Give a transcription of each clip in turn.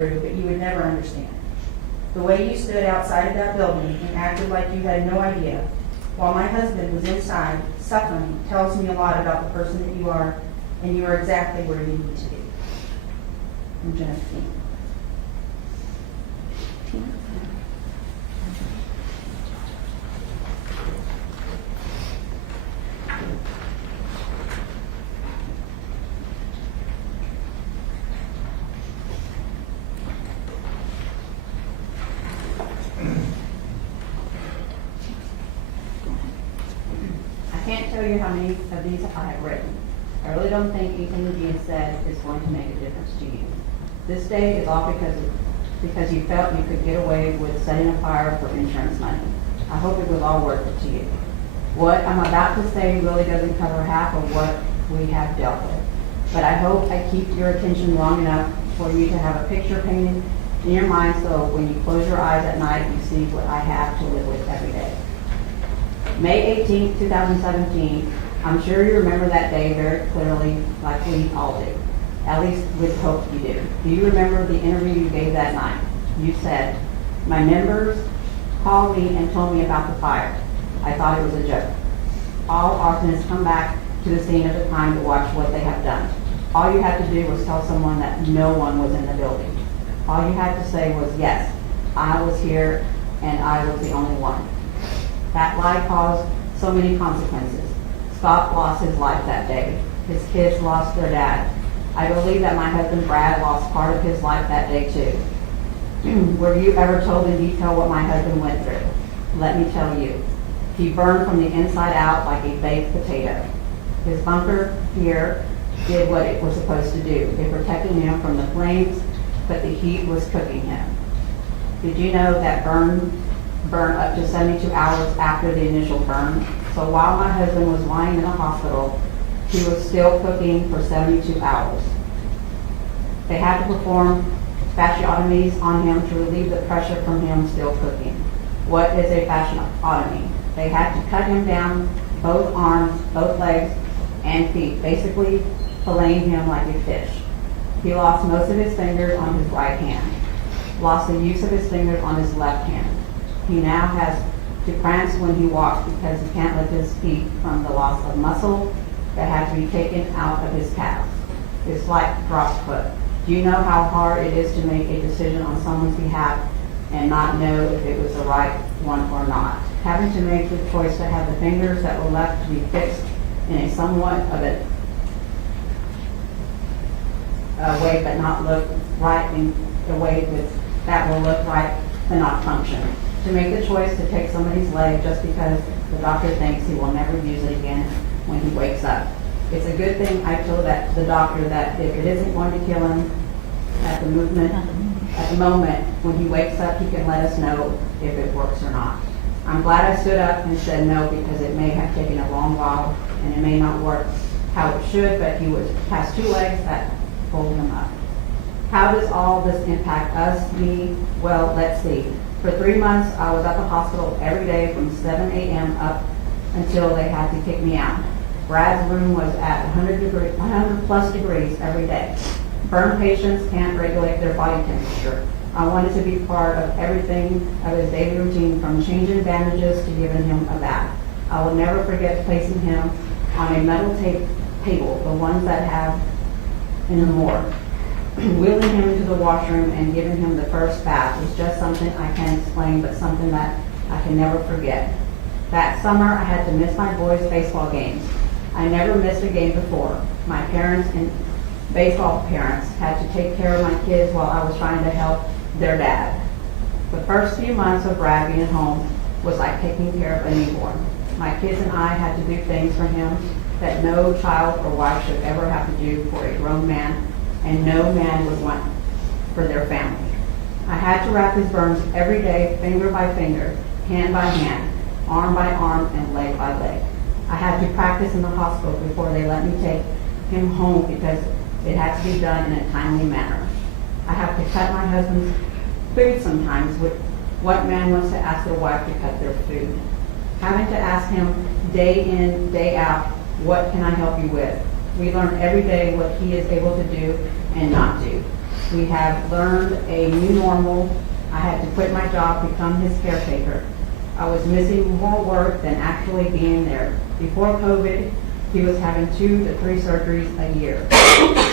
through, but you would never understand. The way you stood outside of that building and acted like you had no idea, while my husband was inside suffering, tells me a lot about the person that you are, and you are exactly where you need to be. I'm Jennifer Deem. I can't tell you how many of these I have written. I really don't think anything being said is going to make a difference to you. This day is all because you felt you could get away with setting a fire for insurance money. I hope it was all worth it to you. What I'm about to say really doesn't cover half of what we have dealt with. But I hope I keep your attention long enough for you to have a picture painted in your mind so when you close your eyes at night, you see what I have to live with every day. May 18, 2017, I'm sure you remember that day very clearly, like we all do. At least with hope you do. Do you remember the interview you gave that night? You said, "My members called me and told me about the fire. I thought it was a joke. All arsonists come back to the scene of the crime to watch what they have done. All you had to do was tell someone that no one was in the building. All you had to say was, yes, I was here and I was the only one." That lie caused so many consequences. Scott lost his life that day. His kids lost their dad. I believe that my husband Brad lost part of his life that day too. Were you ever told in detail what my husband went through? Let me tell you. He burned from the inside out like a baked potato. His bunker here did what it was supposed to do. It protected him from the flames, but the heat was cooking him. Did you know that burn up to 72 hours after the initial burn? So while my husband was lying in the hospital, he was still cooking for 72 hours. They had to perform fasciotomies on him to relieve the pressure from him still cooking. What is a fasciotomy? They had to cut him down, both arms, both legs, and feet, basically filleting him like a fish. He lost most of his fingers on his right hand, lost the use of his fingers on his left hand. He now has to prance when he walks because he can't lift his feet from the loss of muscle that had to be taken out of his calves. It's like dropped foot. Do you know how hard it is to make a decision on someone's behalf and not know if it was the right one or not? Having to make the choice to have the fingers that were left to be fixed in a somewhat of a way but not look right in a way that will look right but not function. To make the choice to take somebody's leg just because the doctor thinks he will never use it again when he wakes up. It's a good thing I told the doctor that if it isn't going to kill him at the moment when he wakes up, he can let us know if it works or not. I'm glad I stood up and said no because it may have taken a long while and it may not work how it should, but he has two legs that hold him up. How does all this impact us, me? Well, let's see. For 3 months, I was at the hospital every day from 7 a.m. up until they had to kick me out. Brad's room was at 100 plus degrees every day. Burn patients can't regulate their body temperature. I wanted to be part of everything of his daily routine, from changing bandages to giving him a bath. I will never forget placing him on a metal table, the ones that have in the morgue. Wheeling him into the washroom and giving him the first bath was just something I can't explain, but something that I can never forget. That summer, I had to miss my boys' baseball games. I never missed a game before. My parents and baseball parents had to take care of my kids while I was trying to help their dad. The first few months of Brad being home was like taking care of a newborn. My kids and I had to do things for him that no child or wife should ever have to do for a grown man, and no man would want for their family. I had to wrap his burns every day, finger by finger, hand by hand, arm by arm, and leg by leg. I had to practice in the hospital before they let me take him home because it had to be done in a timely manner. I have to cut my husband's food sometimes. What man wants to ask their wife to cut their food? Having to ask him day in, day out, what can I help you with? We learn every day what he is able to do and not do. We have learned a new normal. I had to quit my job, become his caretaker. I was missing more work than actually being there. Before COVID, he was having 2 to 3 surgeries a year.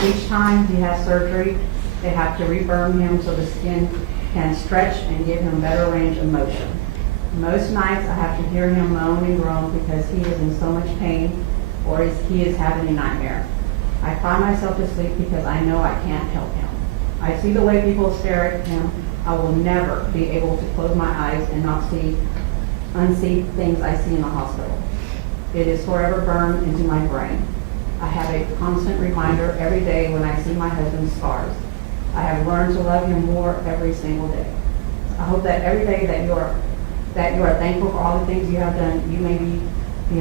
Each time he has surgery, they have to reburn him so the skin can stretch and give him better range of motion. Most nights I have to hear him moan and groan because he is in so much pain or he is having a nightmare. I cry myself to sleep because I know I can't help him. I see the way people stare at him. I will never be able to close my eyes and not unsee things I see in the hospital. It is forever burned into my brain. I have a constant reminder every day when I see my husband's scars. I have learned to love him more every single day. I hope that every day that you are thankful for all the things you have done. You may be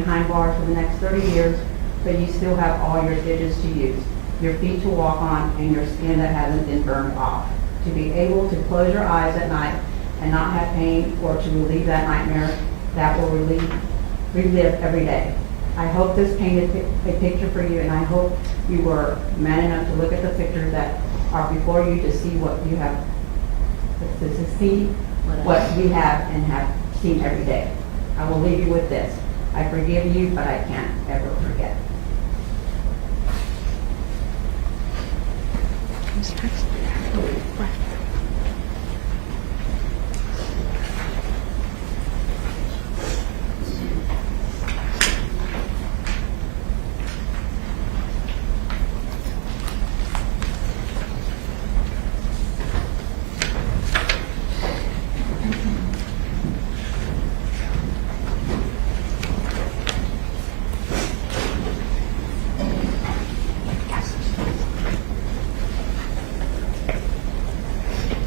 behind bars for the next 30 years, but you still have all your digits to use, your feet to walk on, and your skin that hasn't been burned off. To be able to close your eyes at night and not have pain, or to relieve that nightmare that will relive every day. I hope this painted a picture for you, and I hope you were man enough to look at the pictures that are before you to see what you have, to see what we have and have seen every day. I will leave you with this. I forgive you, but I can't ever forget.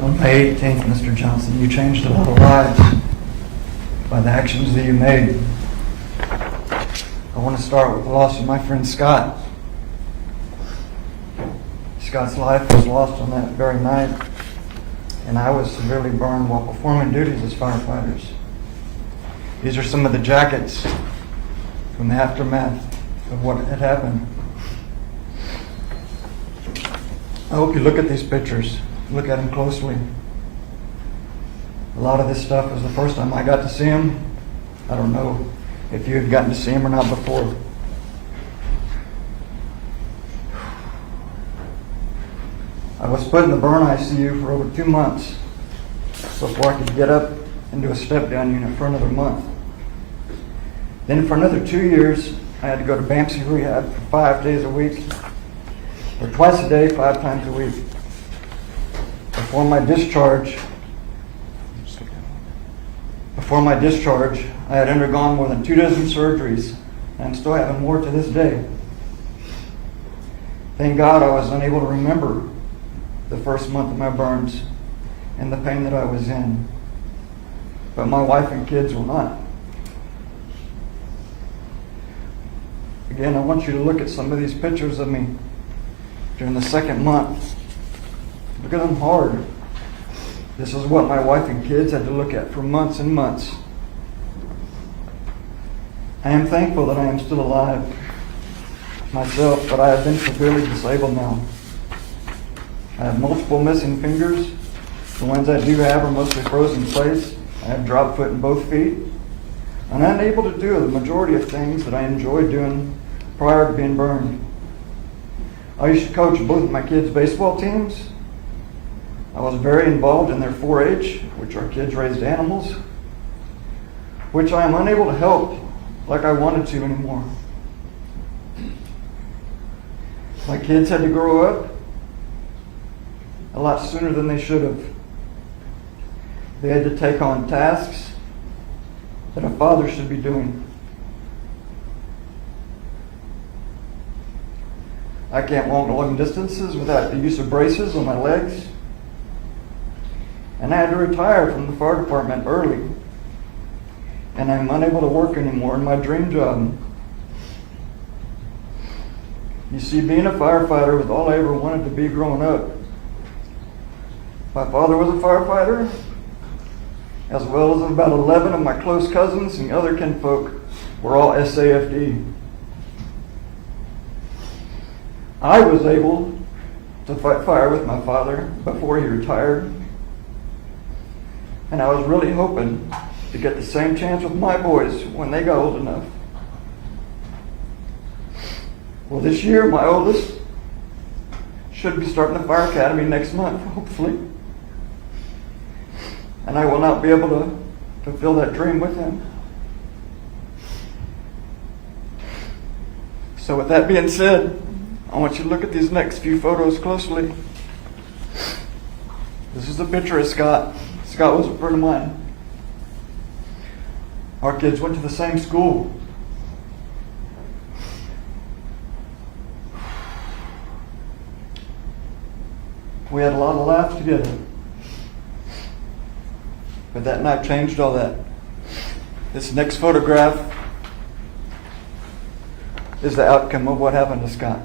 On May 18th, Mr. Johnson, you changed a lot of lives by the actions that you made. I want to start with the loss of my friend Scott. Scott's life was lost on that very night, and I was severely burned while performing duties as firefighters. These are some of the jackets from the aftermath of what had happened. I hope you look at these pictures. Look at them closely. A lot of this stuff was the first time I got to see him. I don't know if you had gotten to see him or not before. I was put in the burn ICU for over 2 months before I could get up and do a step-down unit for another month. Then for another 2 years, I had to go to BAMC rehab for 5 days a week, or twice a day, 5 times a week. Before my discharge, I had undergone more than 24 surgeries, and I'm still having more to this day. Thank God I was unable to remember the first month of my burns and the pain that I was in, but my wife and kids were not. Again, I want you to look at some of these pictures of me during the second month. Look at them hard. This is what my wife and kids had to look at for months and months. I am thankful that I am still alive myself, but I have been severely disabled now. I have multiple missing fingers. The ones I do have are mostly frozen in place. I have drop foot in both feet. I'm unable to do the majority of things that I enjoyed doing prior to being burned. I used to coach both of my kids' baseball teams. I was very involved in their 4-H, which are kids raised animals, which I am unable to help like I wanted to anymore. My kids had to grow up a lot sooner than they should have. They had to take on tasks that a father should be doing. I can't walk long distances without the use of braces on my legs. And I had to retire from the fire department early. And I'm unable to work anymore in my dream job. You see, being a firefighter was all I ever wanted to be growing up. My father was a firefighter, as well as about 11 of my close cousins and other kinfolk were all SAFD. I was able to fight fire with my father before he retired. And I was really hoping to get the same chance with my boys when they got old enough. Well, this year, my oldest should be starting the fire academy next month, hopefully. And I will not be able to fulfill that dream with him. So with that being said, I want you to look at these next few photos closely. This is a picture of Scott. Scott was a friend of mine. Our kids went to the same school. We had a lot of laughs together. But that night changed all that. This next photograph is the outcome of what happened to Scott.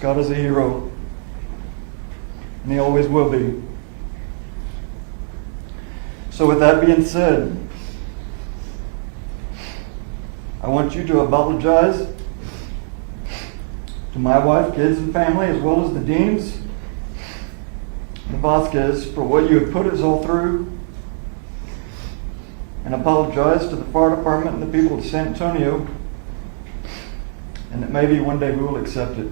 Scott is a hero, and he always will be. So with that being said, I want you to apologize to my wife, kids, and family, as well as the Deems, the Vasquez, for what you have put us all through, and apologize to the fire department and the people of San Antonio, and that maybe one day we will accept it.